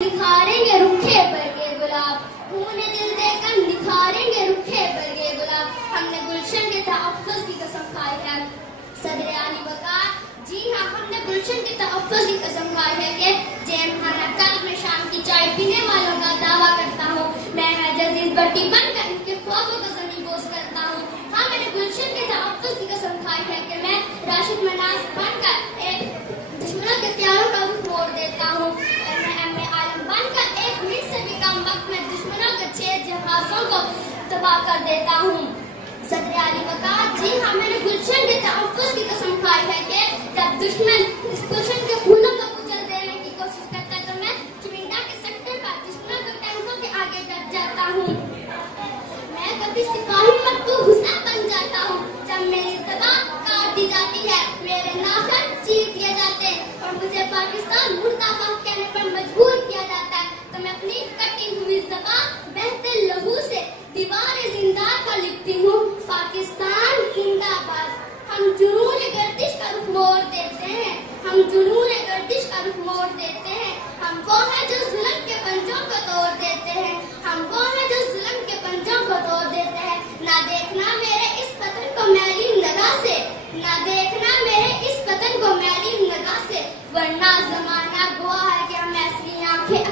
निखारेंगे रुखे पर के गुलाब, खून दिल देकर निखारेंगे रुखे पर के गुलाब। हमने गुलशन के तहफ़्फ़ुज़ की कसम खाई है सदर आली वक़ार। जी हाँ, हमने गुलशन के तहफ़्फ़ुज़ की कसम खाई है कि जेमखाना कल्ब में शाम की चाय पीने वालों का दावा करता हूँ। मैं जजीज बट्टी बनकर इनके ख्वाबों को ज़मीन बोस करता हूँ। हाँ, मैंने गुलशन के तहफ़्फ़ुज़ की कसम खाई है कि मैं राशिद मनास बनकर एक दुश्मनों के सियारों का रुख मोड़ देता हूँ। मैं दुश्मनों के 6 जहाज़ों को तबाह कर देता हूँ। सदर आली वक़ार। जी हाँ, मैंने गुलशन के तहफ़्फ़ुज़ की कसम खाई है कि जब दुश्मन इस गुलशन के फूलों को कुचल देने की कोशिश करता है तो मैं चुनिंदा के सेक्टर पर दुश्मनों के टैंकों के आगे डट जाता हूँ। मैं कभी सिपाही मत हुसैन बन जाता हूँ। जब मेरी ज़बान काट दी जाती है, मेरे नाख़न चीर दिए जाते हैं और मुझे पाकिस्तान मुर्दाबाद कहने पर मजबूर किया जाता है, तो मैं अपनी कटी हुई ज़बान बहते लहू से दीवार जिंदा पर लिखती हूँ, पाकिस्तान जिंदाबाद। हम जुनून गर्दिश का रुख मोड़ देते हैं, हम जुनून गर्दिश का रुख मोड़ देते हैं। हम वो हैं जो जुल्म के पंजों को तोड़ देते हैं, हम वो हैं जो जुल्म के पंजों को तोड़ देते हैं। ना देखना मेरे इस वतन को मैली निगाह से, ना देखना मेरे इस वतन को मैली निगाह से, वरना ज़माना गवाह है कि हम ऐसी आंखें